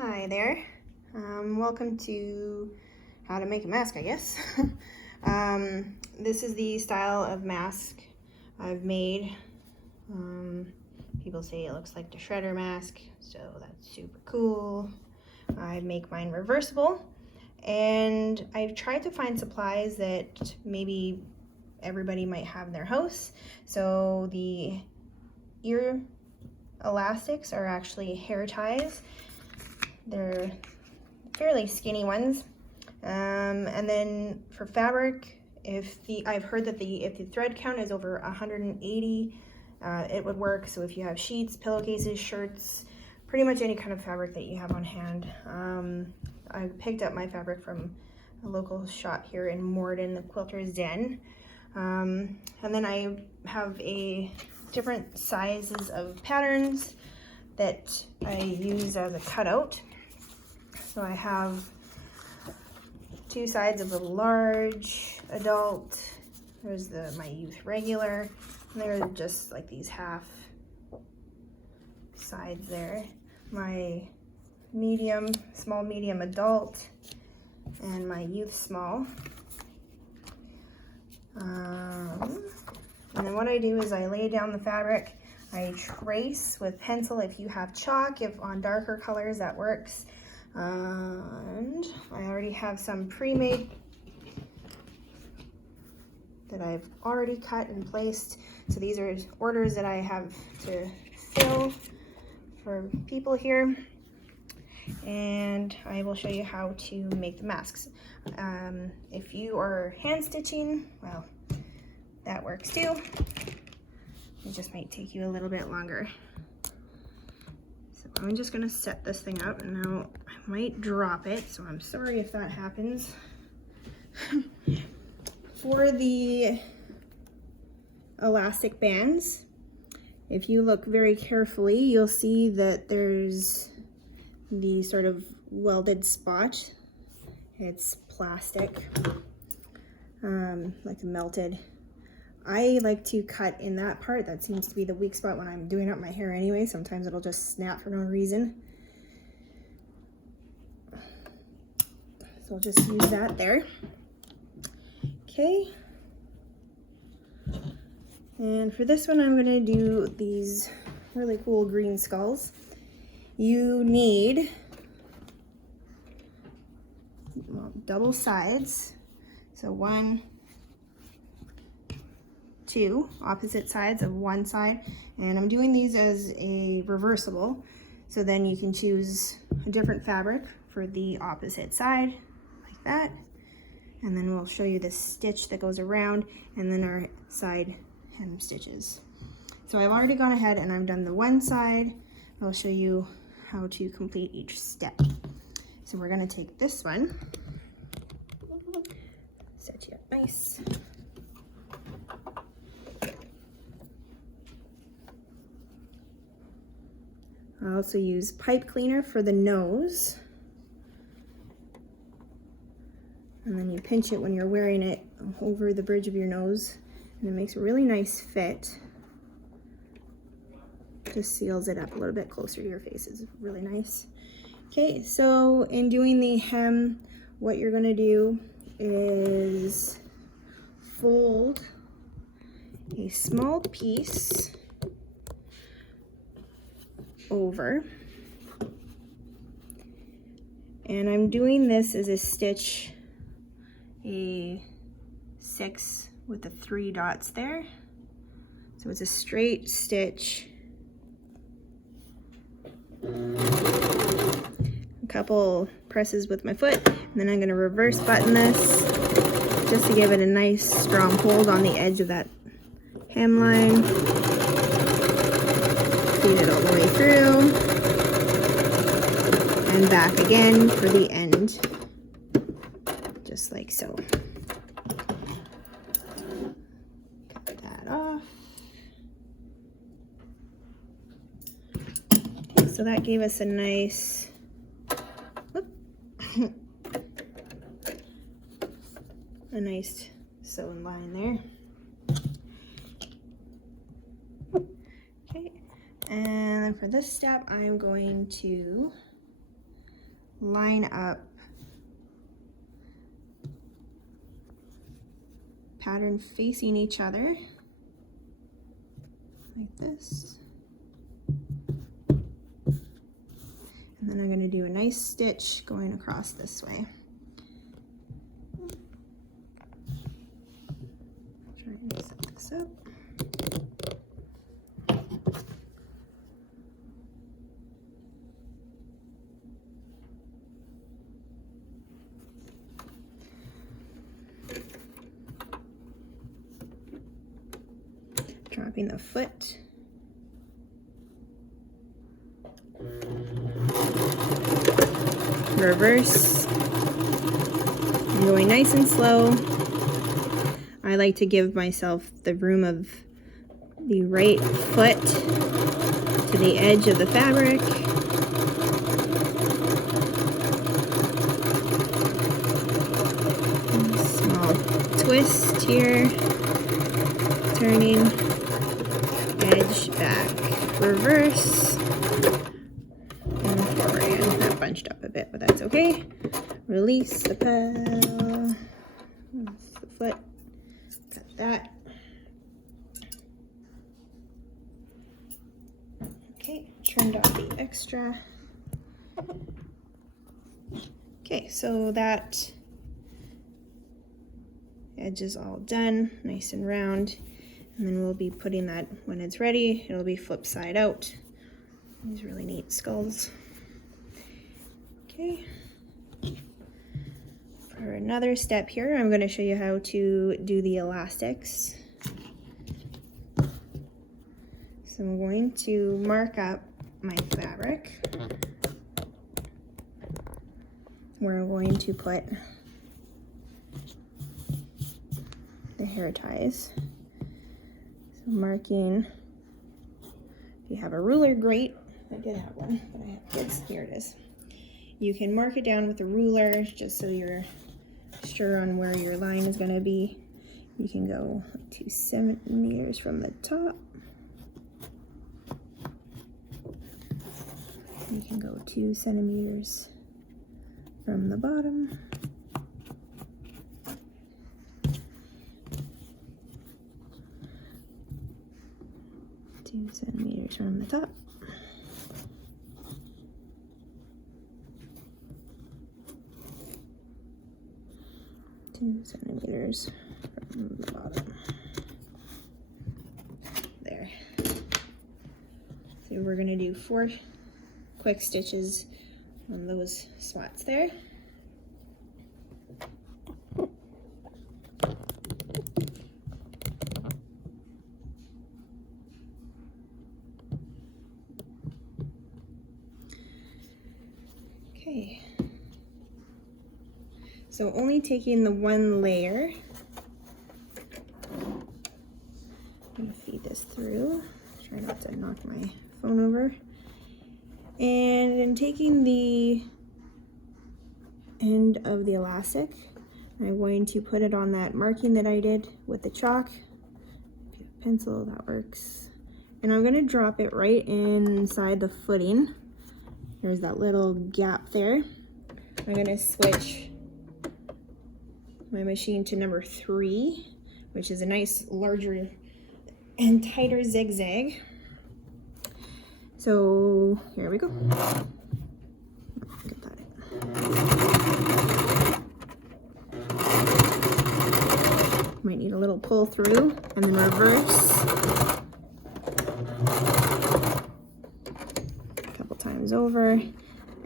Hi there. Welcome to how to make a mask, I guess. This is the style of mask I've made. People say it looks like the shredder mask, so that's super cool. I make mine reversible, and I've tried to find supplies that maybe everybody might have in their house. So the ear elastics are actually hair ties. They're fairly skinny ones. And then for fabric, I've heard that if the thread count is over 180, it would work. So if you have sheets, pillowcases, shirts, pretty much any kind of fabric that you have on hand. I picked up my fabric from a local shop here in Morden, the Quilter's Den. And then I have different sizes of patterns that I use as a cutout. So I have two sides of the large adult, there's my youth regular, and there are just like these half sides there. My small medium adult, and my youth small. And then what I do is I lay down the fabric, I trace with pencil if you have chalk, if on darker colors that works. And I already have some pre-made that I've already cut and placed. So these are orders that I have to fill for people here. And I will show you how to make the masks. If you are hand stitching, well, that works too. It just might take you a little bit longer. So I'm just gonna set this thing up, and now I might drop it, so I'm sorry if that happens. For the elastic bands, if you look very carefully, you'll see that there's the sort of welded spot. It's plastic, like melted. I like to cut in that part. That seems to be the weak spot when I'm doing up my hair anyway. Sometimes it'll just snap for no reason. So I'll just use that there. Okay. And for this one, I'm gonna do these really cool green skulls. You need double sides. So 1, 2 opposite sides of one side, and I'm doing these as a reversible, so then you can choose a different fabric for the opposite side like that, and then we'll show you the stitch that goes around, and then our side hem stitches. So I've already gone ahead and I've done the one side. I'll show you how to complete each step. So we're going to take this one, set you up nice. I also use pipe cleaner for the nose. And then you pinch it when you're wearing it over the bridge of your nose, and it makes a really nice fit. Just seals it up a little bit closer to your face. It's really nice. Okay, so in doing the hem, what you're gonna do is fold a small piece over, and I'm doing this as a stitch, a 6 with the 3 dots there, so it's a straight stitch. A couple presses with my foot, and then I'm going to reverse button this just to give it a nice strong hold on the edge of that hemline. Feed it all the way through, and back again for the end, just like so. Cut that off. Okay, so that gave us a nice sewn line there. Okay, and then for this step, I'm going to line up pattern facing each other like this. And then I'm going to do a nice stitch going across this way. Try and set this up. Dropping the foot. Reverse. I'm going nice and slow. I like to give myself the room of the right foot to the edge of the fabric. Small twist here. Turning. Edge, back, reverse. And forward again. That bunched up a bit, but that's okay. Release the pedal. That's the foot. Cut that. Okay, trimmed off the extra. Okay, so that edge is all done, nice and round. And then we'll be putting that, when it's ready, it'll be flip side out. These really neat skulls. Okay. For another step here, I'm going to show you how to do the elastics. So I'm going to mark up my fabric where I'm going to put the hair ties. So marking, if you have a ruler, great. I did have one, but I have kids. Here it is. You can mark it down with a ruler just so you're sure on where your line is going to be. You can go 2 centimeters from the top. You can go 2 centimeters from the bottom. 2 centimeters from the top. Two centimeters from the bottom. There. So we're going to do 4 quick stitches on those spots there. Okay. So only taking the one layer. I'm going to feed this through. Try not to knock my phone over. And then taking the end of the elastic, I'm going to put it on that marking that I did with the chalk. If you have a pencil, that works. And I'm going to drop it right inside the footing. There's that little gap there. I'm going to switch my machine to number 3, which is a nice larger and tighter zigzag. So here we go. Get that in. Might need a little pull through and then reverse. A couple times over.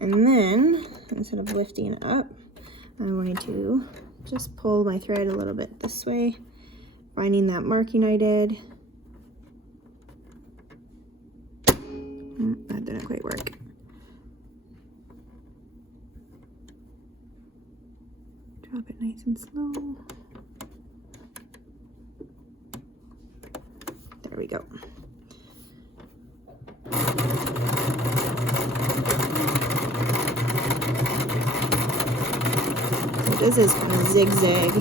And then instead of lifting up, I'm going to just pull my thread a little bit this way, finding that marking I did. That didn't quite work. Drop it nice and slow. There we go. So this is kind of zigzag.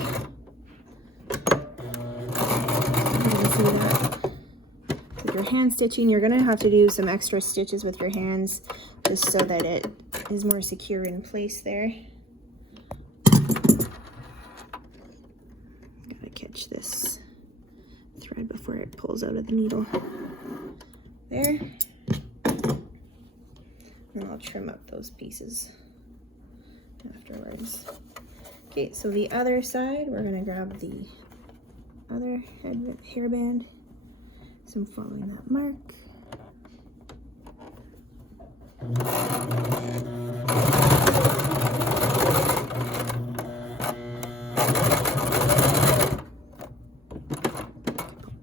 See that? With your hand stitching, you're going to have to do some extra stitches with your hands just so that it is more secure in place there. Gotta catch this thread before it pulls out of the needle. There. And I'll trim up those pieces afterwards. Okay, so the other side, we're gonna grab the other hairband. So I'm following that mark.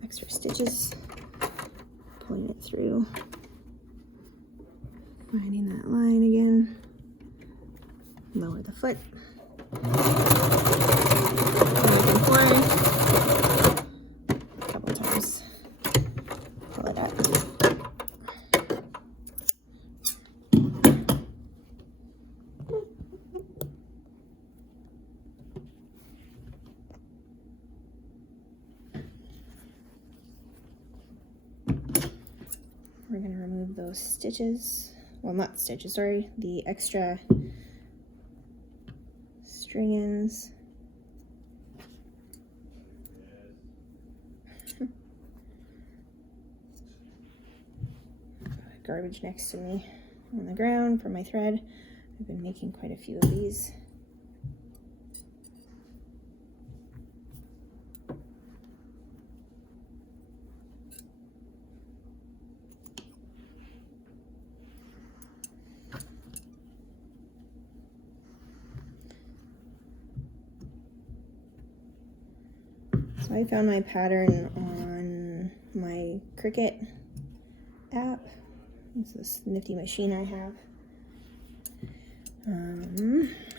Extra stitches, pulling it through, finding that line again, lower the foot, a couple times, pull it up. We're going to remove those stitches, well, not stitches, sorry, the extra string ends. Garbage next to me on the ground for my thread. I've been making quite a few of these. So I found my pattern on my Cricut app. It's this nifty machine I have.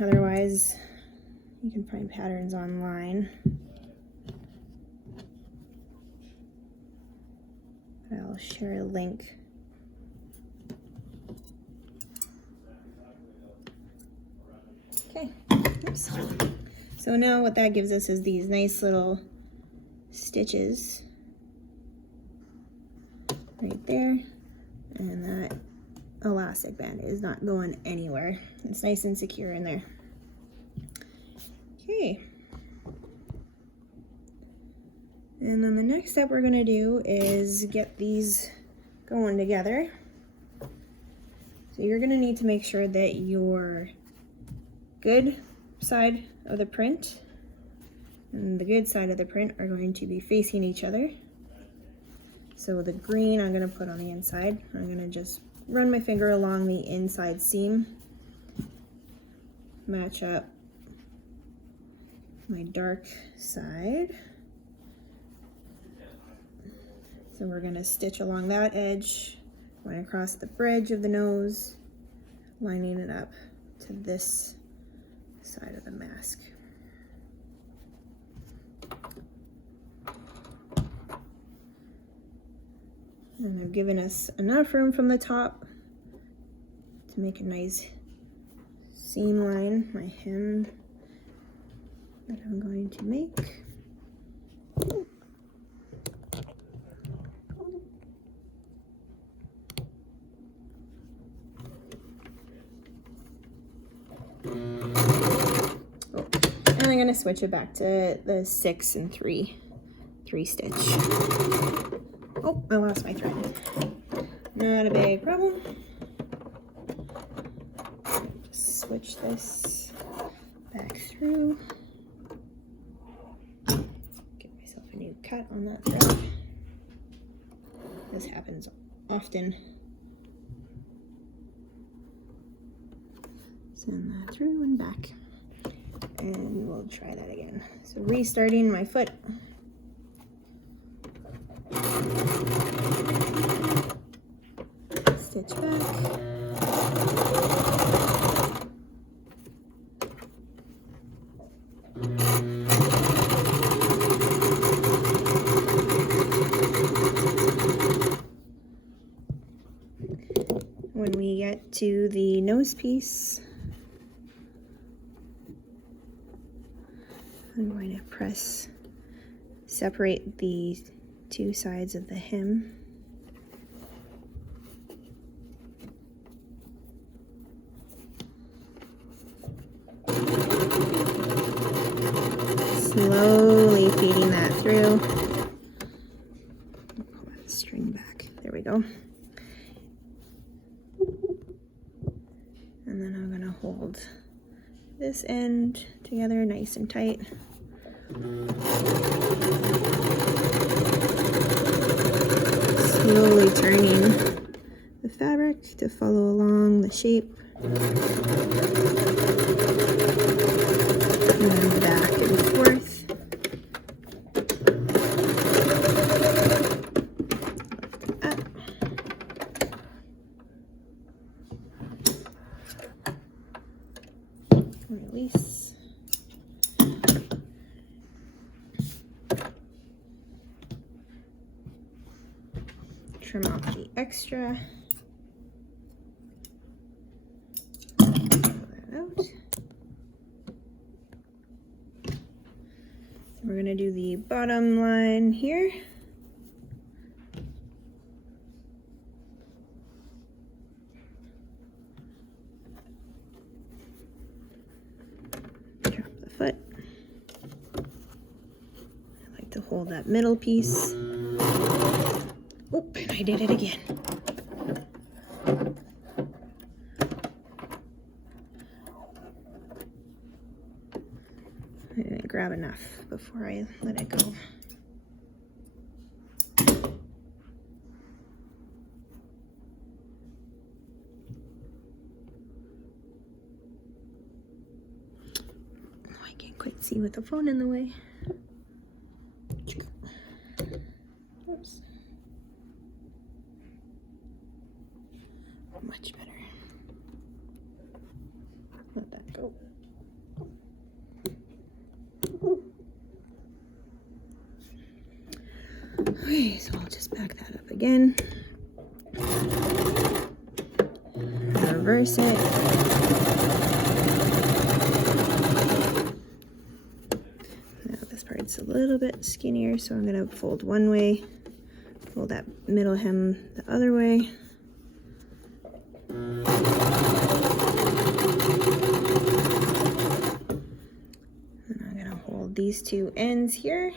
Otherwise, you can find patterns online. I'll share a link. Okay, oops. So now what that gives us is these nice little stitches right there, and that elastic band is not going anywhere. It's nice and secure in there. Okay. And then the next step we're gonna do is get these going together. So you're gonna need to make sure that your good side of the print and the good side of the print are going to be facing each other. So the green I'm gonna put on the inside. I'm gonna just run my finger along the inside seam, match up my dark side. So we're gonna stitch along that edge, going across the bridge of the nose, lining it up to this side of the mask. And I've given us enough room from the top to make a nice seam line, my hem that I'm going to make. And I'm gonna switch it back to the 6 and 3 stitch. Oh, I lost my thread. Not a big problem. Just switch this back through. Get myself a new cut on that thread. This happens often. Send that through and back. And we'll try that again. So restarting my foot. Stitch back. When we get to the nose piece, I'm going to separate the two sides of the hem. Slowly feeding that through. Pull that string back. There we go. And then I'm gonna hold this end together nice and tight. Slowly turning the fabric to follow along the shape. And back and forth. Up. Release. Trim off the extra. Pull that out. We're going to do the bottom line here. Drop the foot. I like to hold that middle piece. Oh, and I did it again. I didn't grab enough before I let it go. Oh, I can't quite see with the phone in the way. Oops. Much better. Let that go. Okay, so I'll just back that up again. Reverse it. Now this part's a little bit skinnier, so I'm gonna fold one way, fold that middle hem the other way. And I'm gonna hold these two ends here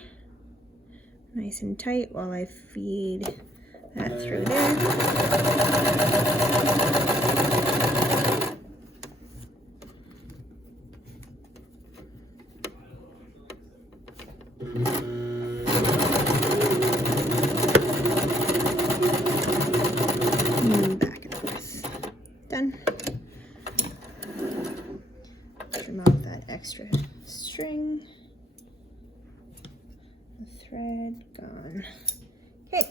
nice and tight while I feed that through there. And back and forth. Done. Trim off that extra string. Thread gone. Okay,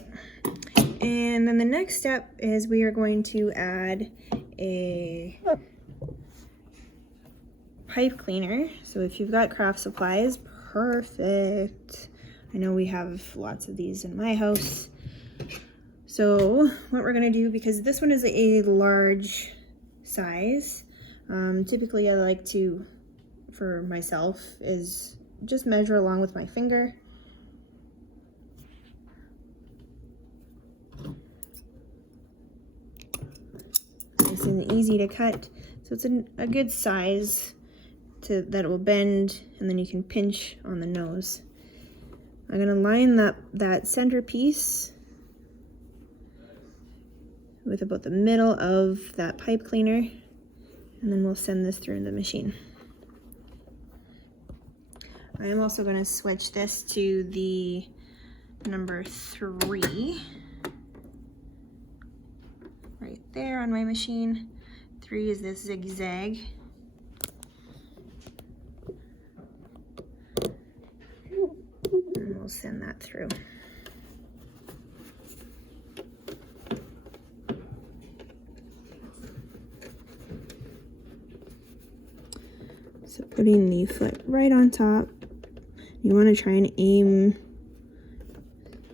and then the next step is we are going to add a pipe cleaner. So if you've got craft supplies, perfect. I know we have lots of these in my house. So what we're gonna do, because this one is a large size, typically I like to, for myself, is just measure along with my finger. Nice and easy to cut, so it's a good size that it will bend, and then you can pinch on the nose. I'm gonna line that center piece with about the middle of that pipe cleaner, and then we'll send this through the machine. I am also gonna switch this to the number 3. Right there on my machine. 3 is this zigzag. And we'll send that through. So putting the foot right on top, you want to try and aim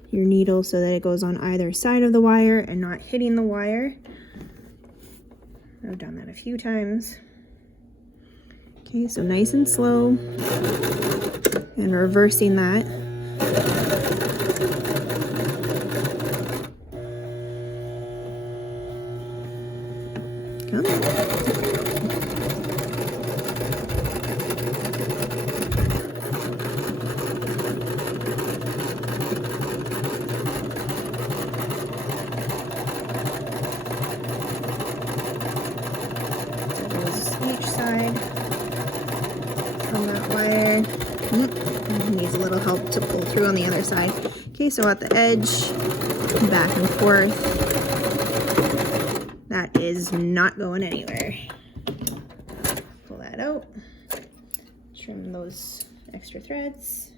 your needle so that it goes on either side of the wire and not hitting the wire. I've done that a few times. Okay, so nice and slow, and reversing that. Come on. side from that wire. Needs a little help to pull through on the other side. Okay, so at the edge, back and forth. That is not going anywhere. Pull that out. Trim those extra threads.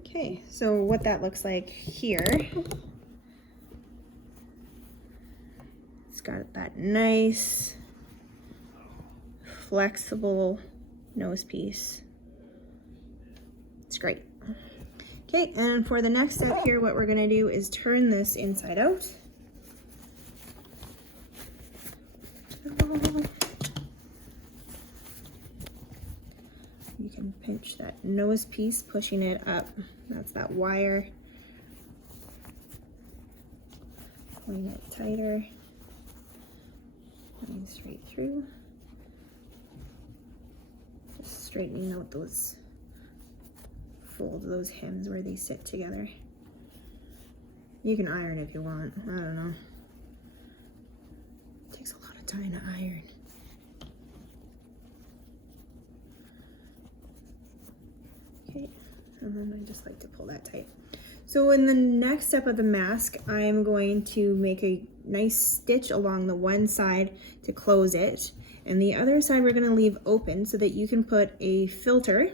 Okay, so what that looks like here, it's got that nice flexible nose piece. It's great. Okay, and for the next step here, what we're gonna do is turn this inside out. You can pinch that nose piece, pushing it up. That's that wire. Pulling it tighter. Going straight through. Just straightening out those folds, those hems where they sit together. You can iron if you want. I don't know. It takes a lot of time to iron. Okay, and then I just like to pull that tight. So in the next step of the mask, I'm going to make a nice stitch along the one side to close it, and the other side we're going to leave open so that you can put a filter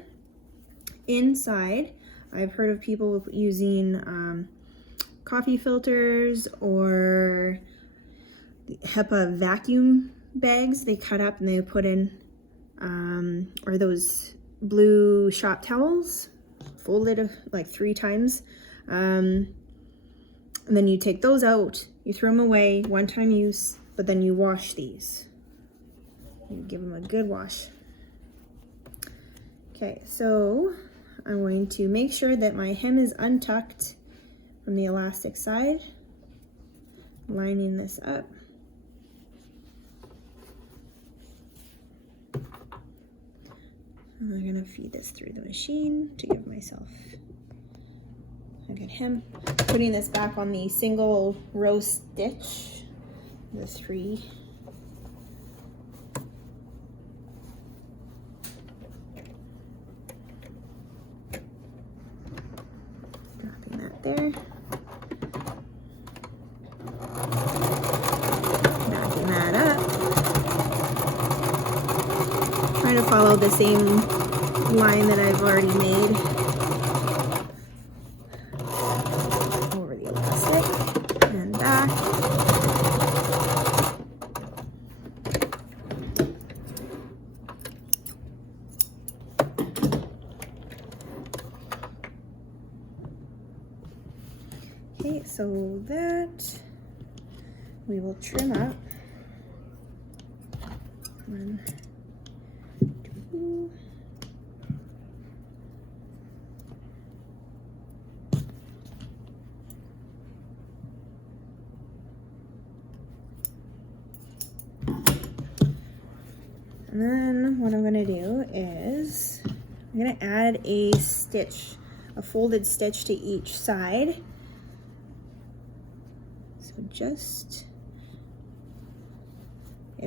inside. I've heard of people using coffee filters or HEPA vacuum bags they cut up and they put in, or those blue shop towels folded like 3 times, and then you take those out, you throw them away, one-time use, but then you wash these. You give them a good wash. Okay, so I'm going to make sure that my hem is untucked from the elastic side, lining this up. And I'm gonna feed this through the machine to give myself a good hem. Putting this back on the single row stitch, the 3. Dropping that there. Backing that up. Trying to follow the same line that I've already made over the elastic and back. Okay, so that we will trim up. 1, 2. And then what I'm going to do is I'm going to add a stitch, a folded stitch to each side. So just,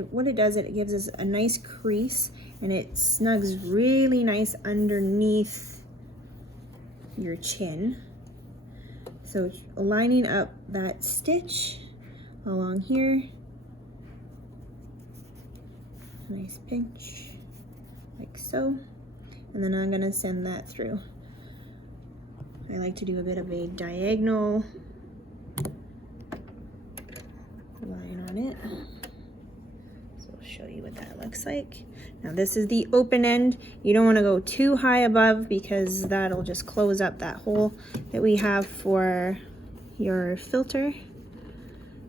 what it does, it gives us a nice crease and it snugs really nice underneath your chin. So lining up that stitch along here. Nice pinch, like so, and then I'm gonna send that through. I like to do a bit of a diagonal line on it. So I'll show you what that looks like. Now this is the open end. You don't wanna go too high above because that'll just close up that hole that we have for your filter.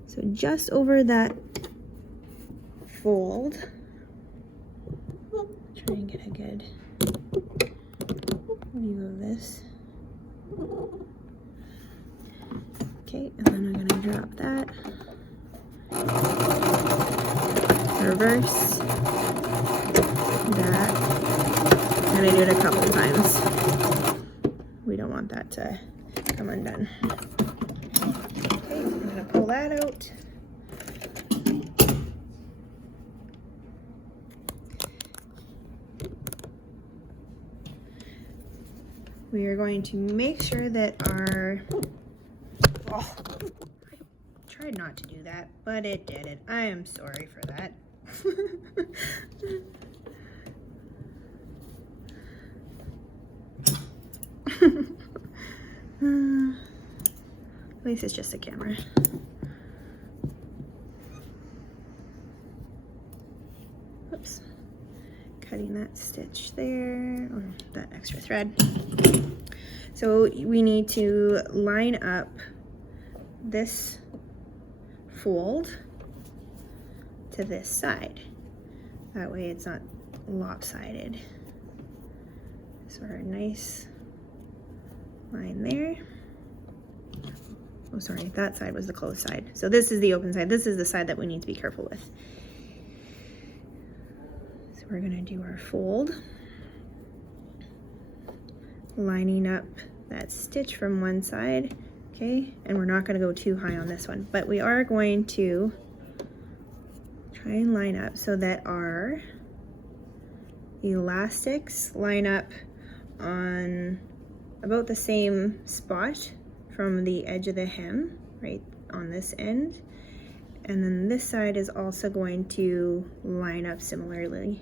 So just over that fold. Try and get a good view of this. Okay, and then I'm going to drop that. Reverse that. I'm going to do it a couple times. We don't want that to come undone. Okay, I'm going to pull that out. we are going to make sure that our, oh, I tried not to do that, but it did it. I am sorry for that. At least it's just a camera. Oops. Cutting that stitch there, or that extra thread. So we need to line up this fold to this side. That way it's not lopsided. So our nice line there. Oh, sorry, that side was the closed side. So this is the open side. This is the side that we need to be careful with. So we're gonna do our fold, lining up that stitch from one side, okay? And we're not gonna go too high on this one, but we are going to try and line up so that our elastics line up on about the same spot from the edge of the hem, right on this end. And then this side is also going to line up similarly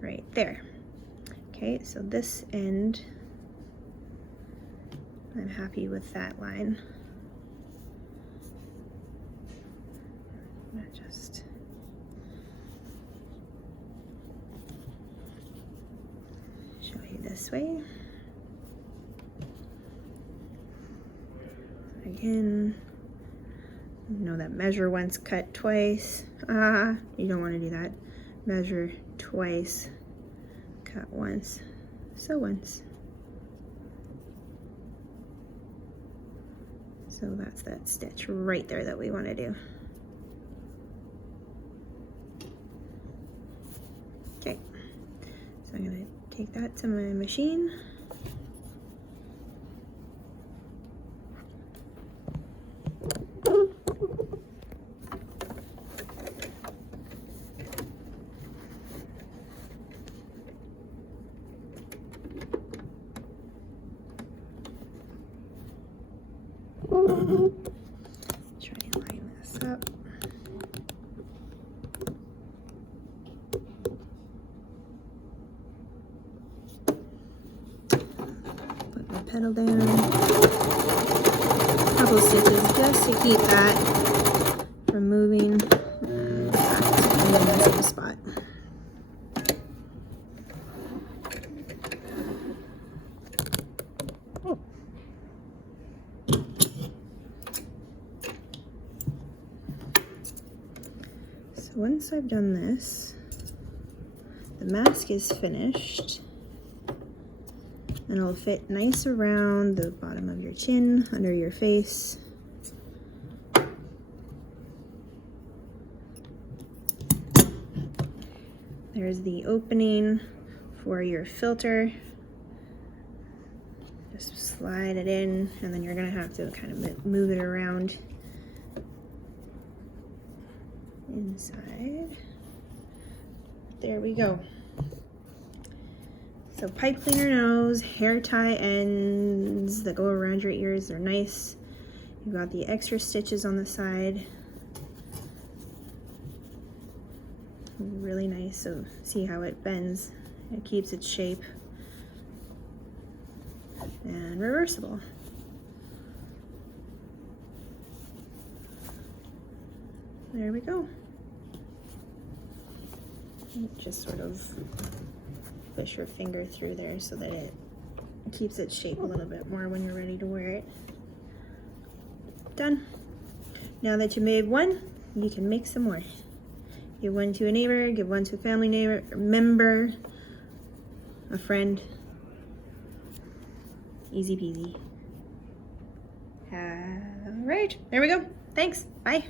right there. Okay, so this end, I'm happy with that line. I'm gonna just show you this way. Again, you know that measure once, cut twice. You don't want to do that. Measure twice, cut once, sew once. So that's that stitch right there that we want to do. Okay, so I'm going to take that to my machine. Try and line this up. Put my pedal down. A couple stitches just to keep that from moving. And back in the same spot. Once I've done this, the mask is finished, and it'll fit nice around the bottom of your chin, under your face. There's the opening for your filter. Just slide it in, and then you're gonna have to kind of move it around inside. There we go. So pipe cleaner nose, hair tie ends that go around your ears, they're nice. You've got the extra stitches on the side. Really nice, so see how it bends. It keeps its shape. And reversible. There we go. Just sort of push your finger through there so that it keeps its shape a little bit more when you're ready to wear it. Done. Now that you made one, you can make some more. Give one to a neighbor, give one to a family member, a friend. Easy peasy. All right, there we go. Thanks. Bye.